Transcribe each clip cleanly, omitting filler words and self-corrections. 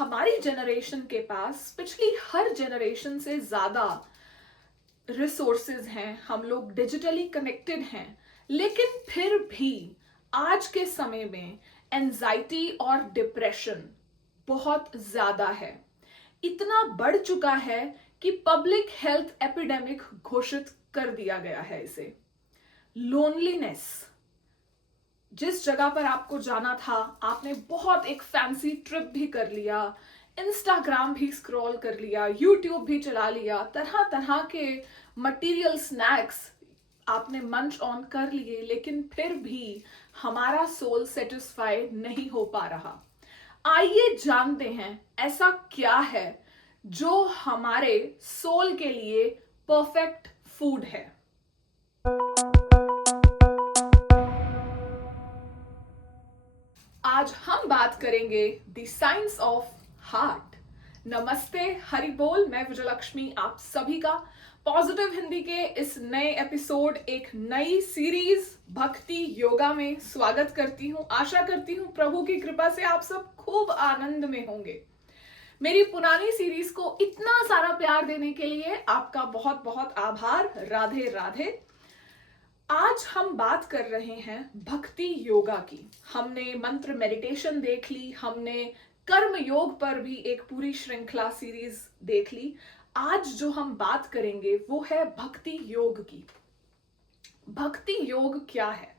हमारी जनरेशन के पास पिछली हर जनरेशन से ज़्यादा रिसोर्सेज हैं, हम लोग डिजिटली कनेक्टेड हैं, लेकिन फिर भी आज के समय में एंजाइटी और डिप्रेशन बहुत ज़्यादा है। इतना बढ़ चुका है कि पब्लिक हेल्थ एपिडेमिक घोषित कर दिया गया है इसे। लोनलीनेस, जिस जगह पर आपको जाना था आपने बहुत एक फैंसी ट्रिप भी कर लिया, इंस्टाग्राम भी स्क्रॉल कर लिया, यूट्यूब भी चला लिया, तरह तरह के मटेरियल स्नैक्स आपने मंच ऑन कर लिए, लेकिन फिर भी हमारा सोल सेटिस्फाई नहीं हो पा रहा। आइए जानते हैं ऐसा क्या है जो हमारे सोल के लिए परफेक्ट फूड है। आज हम बात करेंगे द साइंस ऑफ हार्ट। नमस्ते, हरि बोल। मैं विजयलक्ष्मी आप सभी का पॉजिटिव हिंदी के इस नए एपिसोड, एक नई सीरीज भक्ति योगा में स्वागत करती हूँ। आशा करती हूँ प्रभु की कृपा से आप सब खूब आनंद में होंगे। मेरी पुरानी सीरीज को इतना सारा प्यार देने के लिए आपका बहुत बहुत आभार। राधे राधे। आज हम बात कर रहे हैं भक्ति योगा की। हमने मंत्र मेडिटेशन देख ली, हमने कर्म योग पर भी एक पूरी श्रृंखला सीरीज देख ली। आज जो हम बात करेंगे वो है भक्ति योग की। भक्ति योग क्या है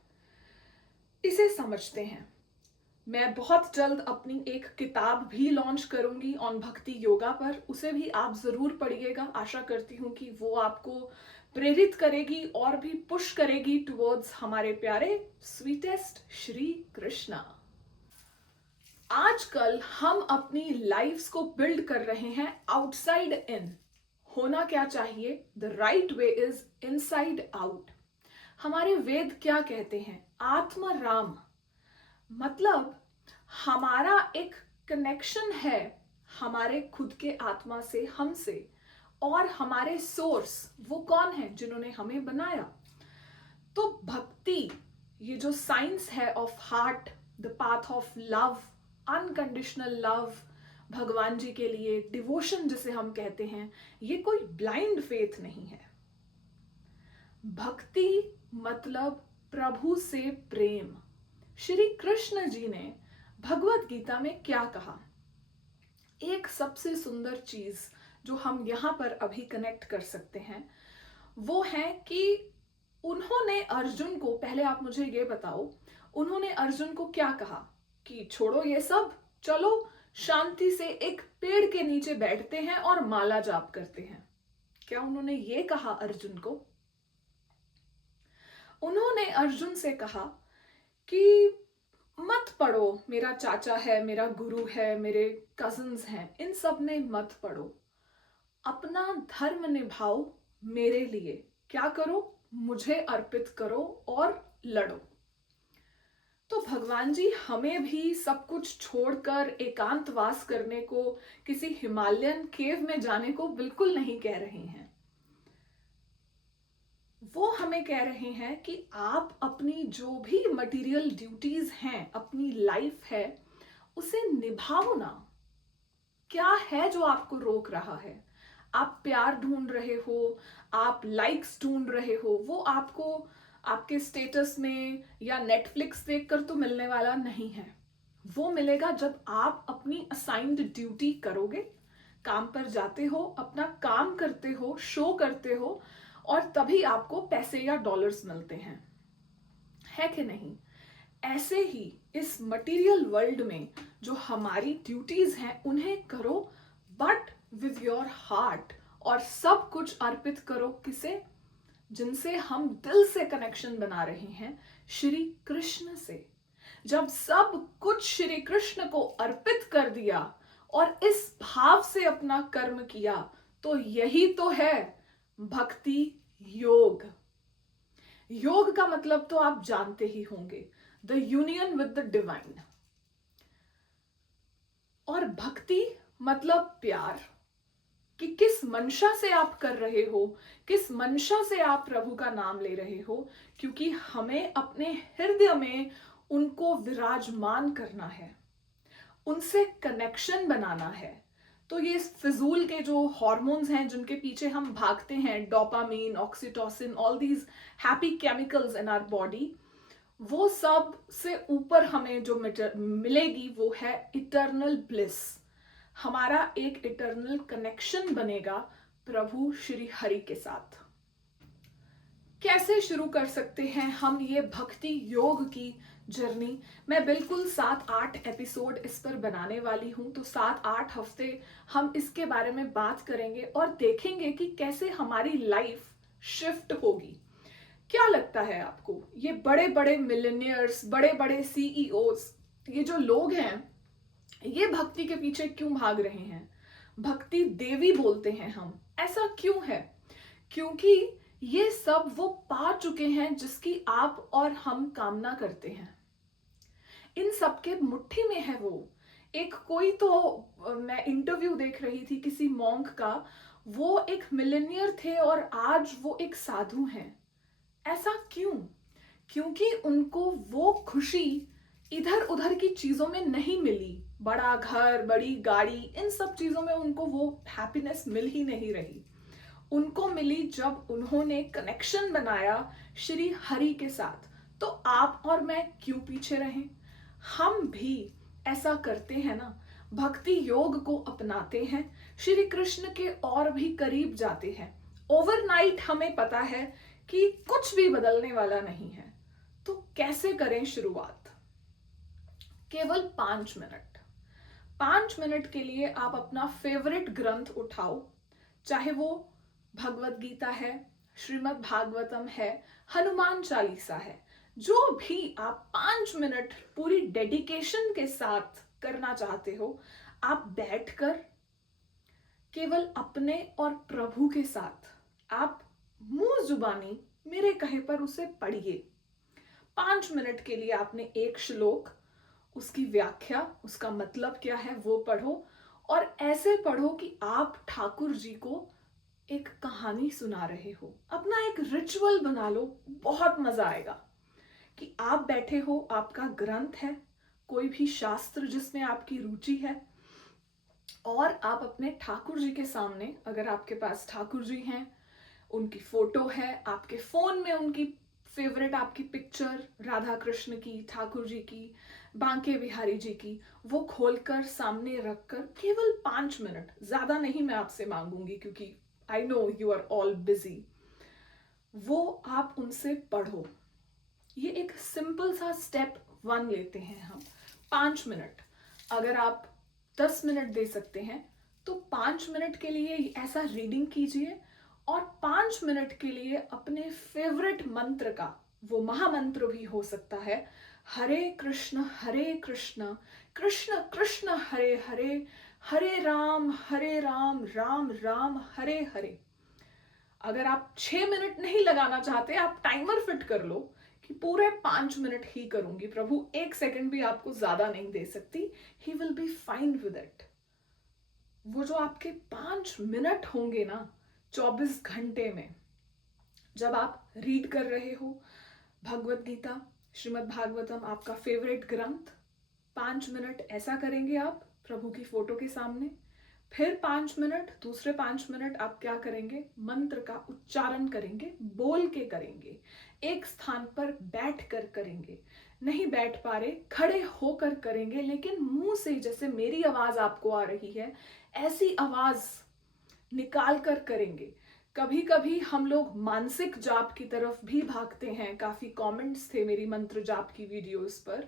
इसे समझते हैं। मैं बहुत जल्द अपनी एक किताब भी लॉन्च करूंगी ऑन भक्ति योगा पर, उसे भी आप जरूर पढ़िएगा। आशा करती हूँ कि वो आपको प्रेरित करेगी और भी पुश करेगी टुवर्ड्स हमारे प्यारे स्वीटेस्ट श्री कृष्णा। आजकल हम अपनी लाइफ्स को बिल्ड कर रहे हैं आउटसाइड इन। होना क्या चाहिए? The right way is inside out. हमारे वेद क्या कहते हैं? आत्मा राम, मतलब हमारा एक कनेक्शन है हमारे खुद के आत्मा से, हमसे, और हमारे सोर्स वो कौन है? जिन्होंने हमें बनाया। तो भक्ति, ये जो साइंस है of heart, the path of love, unconditional love भगवान जी के लिए, डिवोशन जिसे हम कहते हैं, ये कोई ब्लाइंड फेथ नहीं है। भक्ति मतलब प्रभु से प्रेम। श्री कृष्ण जी ने भगवत गीता में क्या कहा? एक सबसे सुंदर चीज जो हम यहां पर अभी कनेक्ट कर सकते हैं वो है कि उन्होंने अर्जुन को, पहले आप मुझे ये बताओ, उन्होंने अर्जुन को क्या कहा कि छोड़ो ये सब, चलो शांति से एक पेड़ के नीचे बैठते हैं और माला जाप करते हैं। क्या उन्होंने ये कहा अर्जुन को? उन्होंने अर्जुन से कहा कि मत पढ़ो, मेरा चाचा है, मेरा गुरु है, मेरे कजिन्स हैं, इन सब में मत पढ़ो, अपना धर्म निभाओ, मेरे लिए क्या करो? मुझे अर्पित करो और लड़ो। तो भगवान जी हमें भी सब कुछ छोड़कर एकांतवास करने को, किसी हिमालयन केव में जाने को बिल्कुल नहीं कह रहे हैं। वो हमें कह रहे हैं कि आप अपनी जो भी मटेरियल ड्यूटीज हैं, अपनी लाइफ है, उसे निभाओ ना। क्या है जो आपको रोक रहा है? आप प्यार ढूंढ रहे हो, आप लाइक्स ढूंढ रहे हो, वो आपको आपके स्टेटस में या नेटफ्लिक्स देखकर तो मिलने वाला नहीं है। वो मिलेगा जब आप अपनी असाइंड ड्यूटी करोगे, काम पर जाते हो, अपना काम करते हो, शो करते हो, और तभी आपको पैसे या डॉलर्स मिलते हैं, है कि नहीं? ऐसे ही इस मटेरियल वर्ल्ड में जो हमारी ड्यूटीज हैं उन्हें करो, बट विद योर हार्ट, और सब कुछ अर्पित करो किसे? जिनसे हम दिल से कनेक्शन बना रहे हैं, श्री कृष्ण से। जब सब कुछ श्री कृष्ण को अर्पित कर दिया और इस भाव से अपना कर्म किया, तो यही तो है भक्ति योग। योग का मतलब तो आप जानते ही होंगे, the union with the divine. और भक्ति मतलब प्यार, कि किस मंशा से आप कर रहे हो, किस मंशा से आप प्रभु का नाम ले रहे हो, क्योंकि हमें अपने हृदय में उनको विराजमान करना है। उनसे कनेक्शन बनाना है। तो ये फिजूल के जो हॉर्मोन्स हैं जिनके पीछे हम भागते हैं, dopamine, oxytocin, all these happy chemicals in our body, वो सब से ऊपर हमें जो मिलेगी वो है इटर्नल ब्लिस। हमारा एक इटर्नल कनेक्शन बनेगा प्रभु श्री हरि के साथ। कैसे शुरू कर सकते हैं हम ये भक्ति योग की जर्नी? मैं बिल्कुल 7-8 एपिसोड इस पर बनाने वाली हूँ। तो 7-8 हफ्ते हम इसके बारे में बात करेंगे और देखेंगे कि कैसे हमारी लाइफ शिफ्ट होगी। क्या लगता है आपको, ये बड़े बड़े मिलियनियर्स, बड़े बड़े सीईओज, ये जो लोग हैं, ये भक्ति के पीछे क्यों भाग रहे हैं? भक्ति देवी बोलते हैं हम, ऐसा क्यों है? क्योंकि ये सब वो पा चुके हैं जिसकी आप और हम कामना करते हैं। इन सबके मुट्ठी में है वो। एक कोई तो मैं इंटरव्यू देख रही थी किसी मॉन्क का, वो एक मिलेनियर थे और आज वो एक साधु हैं। ऐसा क्यों? क्योंकि उनको वो खुशी इधर उधर की चीजों में नहीं मिली। बड़ा घर, बड़ी गाड़ी, इन सब चीजों में उनको वो हैप्पीनेस मिल ही नहीं रही। उनको मिली जब उन्होंने कनेक्शन बनाया श्री हरि के साथ। तो आप और मैं क्यों पीछे रहें? हम भी ऐसा करते हैं ना, भक्ति योग को अपनाते हैं, श्री कृष्ण के और भी करीब जाते हैं। ओवरनाइट हमें पता है कि कुछ भी बदलने वाला नहीं है। तो कैसे करें शुरुआत? केवल 5 मिनट। 5 मिनट के लिए आप अपना फेवरेट ग्रंथ उठाओ, चाहे वो भगवत गीता है, श्रीमद् भागवतम है, हनुमान चालीसा है, जो भी आप 5 मिनट पूरी डेडिकेशन के साथ करना चाहते हो, आप बैठकर केवल अपने और प्रभु के साथ आप मुंह जुबानी मेरे कहे पर उसे पढ़िए। 5 मिनट के लिए आपने एक श्लोक, उसकी व्याख्या, उसका मतलब क्या है वो पढ़ो, और ऐसे पढ़ो कि आप ठाकुर जी को एक कहानी सुना रहे हो। अपना एक रिचुअल बना लो, बहुत मजा आएगा कि आप बैठे हो, आपका ग्रंथ है, कोई भी शास्त्र जिसमें आपकी रुचि है, और आप अपने ठाकुर जी के सामने, अगर आपके पास ठाकुर जी हैं, उनकी फोटो है, आपके फोन में उनकी फेवरेट आपकी पिक्चर राधा कृष्ण की, ठाकुर जी की, बांके बिहारी जी की, वो खोलकर सामने रखकर केवल 5 मिनट, ज्यादा नहीं मैं आपसे मांगूंगी क्योंकि I know you are all busy, वो आप उनसे पढ़ो। ये एक सिंपल सा स्टेप 1 लेते हैं हम। 5 मिनट। अगर आप 10 मिनट दे सकते हैं तो 5 मिनट के लिए ऐसा रीडिंग कीजिए, और 5 मिनट के लिए अपने फेवरेट मंत्र का, वो महामंत्र भी हो सकता है, हरे कृष्ण कृष्ण कृष्ण हरे हरे, हरे राम राम राम हरे हरे। अगर आप 6 मिनट नहीं लगाना चाहते, आप टाइमर फिट कर लो कि पूरे 5 मिनट ही करूंगी, प्रभु 1 सेकंड भी आपको ज्यादा नहीं दे सकती, he will be fine with it. वो जो आपके 5 मिनट होंगे ना 24 घंटे में, जब आप रीड कर रहे हो भगवत गीता, श्रीमद् भागवतम, आपका फेवरेट ग्रंथ, 5 मिनट ऐसा करेंगे आप प्रभु की फोटो के सामने। फिर 5 मिनट, दूसरे 5 मिनट आप क्या करेंगे? मंत्र का उच्चारण करेंगे, बोल के करेंगे, एक स्थान पर बैठ कर करेंगे। नहीं बैठ पा रहे, खड़े होकर करेंगे, लेकिन मुंह से जैसे मेरी आवाज आपको आ रही है, ऐसी आवाज निकाल कर करेंगे। कभी कभी हम लोग मानसिक जाप की तरफ भी भागते हैं। काफी कमेंट्स थे मेरी मंत्र जाप की वीडियोस पर।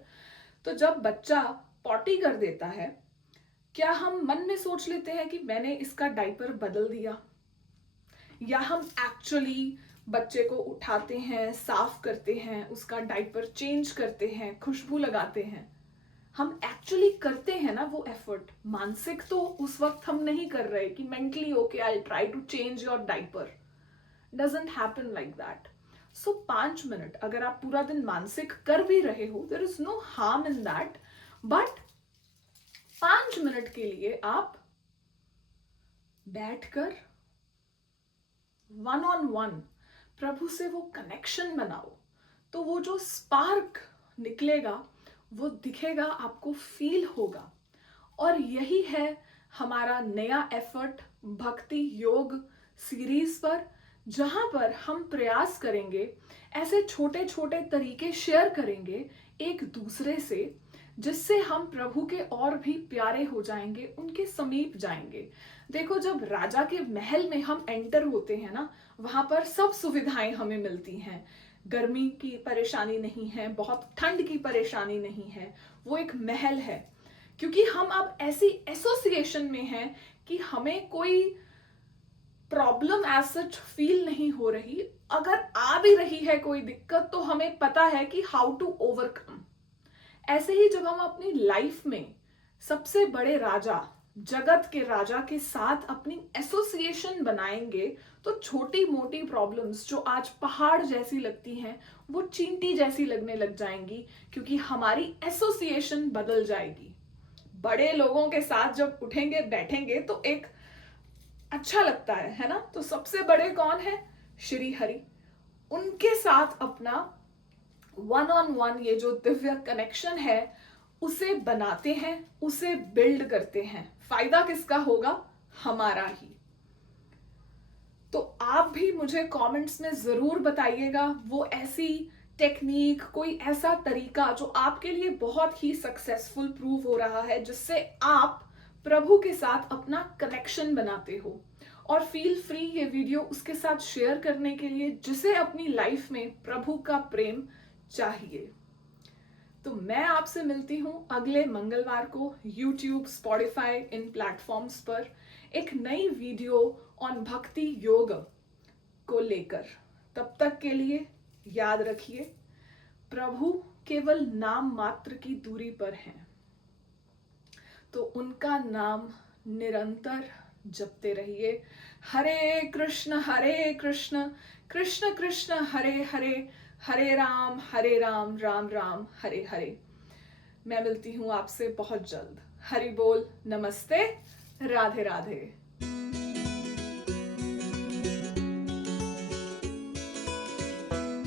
तो जब बच्चा पॉटी कर देता है, क्या हम मन में सोच लेते हैं कि मैंने इसका डायपर बदल दिया? या हम एक्चुअली बच्चे को उठाते हैं, साफ करते हैं, उसका डायपर चेंज करते हैं, खुशबू लगाते हैं? हम एक्चुअली करते हैं ना वो एफर्ट। मानसिक तो उस वक्त हम नहीं कर रहे कि mentally okay I try to change your diaper, doesn't happen like that. So 5 minute अगर आप पूरा दिन मानसिक कर भी रहे हो, there is no harm in that, but 5 minute के लिए आप बैठकर 1-on-1 प्रभु से वो कनेक्शन बनाओ। तो वो जो स्पार्क निकलेगा, वो दिखेगा, आपको फील होगा। और यही है हमारा नया एफर्ट भक्ति योग सीरीज पर, जहां पर हम प्रयास करेंगे, ऐसे छोटे छोटे तरीके शेयर करेंगे एक दूसरे से, जिससे हम प्रभु के और भी प्यारे हो जाएंगे, उनके समीप जाएंगे। देखो, जब राजा के महल में हम एंटर होते हैं ना, वहां पर सब सुविधाएं हमें मिलती हैं। गर्मी की परेशानी नहीं है, बहुत ठंड की परेशानी नहीं है, वो एक महल है। क्योंकि हम अब ऐसी एसोसिएशन में हैं कि हमें कोई प्रॉब्लम एज सच फील नहीं हो रही। अगर आ भी रही है कोई दिक्कत, तो हमें पता है कि हाउ टू ओवरकम। ऐसे ही जब हम अपनी लाइफ में सबसे बड़े राजा, जगत के राजा के साथ अपनी एसोसिएशन बनाएंगे, तो छोटी मोटी प्रॉब्लम्स जो आज पहाड़ जैसी लगती हैं, वो चींटी जैसी लगने लग जाएंगी, क्योंकि हमारी एसोसिएशन बदल जाएगी। बड़े लोगों के साथ जब उठेंगे बैठेंगे तो एक अच्छा लगता है ना। तो सबसे बड़े कौन है? श्री हरि। उनके साथ अपना वन ऑन वन ये जो दिव्य कनेक्शन है, उसे बनाते हैं, उसे बिल्ड करते हैं। फायदा किसका होगा? हमारा ही। तो आप भी मुझे कमेंट्स में जरूर बताइएगा वो ऐसी टेक्निक, कोई ऐसा तरीका जो आपके लिए बहुत ही सक्सेसफुल प्रूव हो रहा है, जिससे आप प्रभु के साथ अपना कनेक्शन बनाते हो। और फील फ्री ये वीडियो उसके साथ शेयर करने के लिए जिसे अपनी लाइफ में प्रभु का प्रेम चाहिए। तो मैं आपसे मिलती हूँ अगले मंगलवार को YouTube, Spotify, इन प्लेटफॉर्म्स पर एक नई वीडियो ऑन भक्ति योग को लेकर। तब तक के लिए याद रखिए, प्रभु केवल नाम मात्र की दूरी पर हैं, तो उनका नाम निरंतर जपते रहिए। हरे कृष्ण कृष्ण कृष्ण हरे हरे, हरे राम राम राम हरे हरे। मैं मिलती हूँ आपसे बहुत जल्द। हरि बोल, नमस्ते, राधे राधे।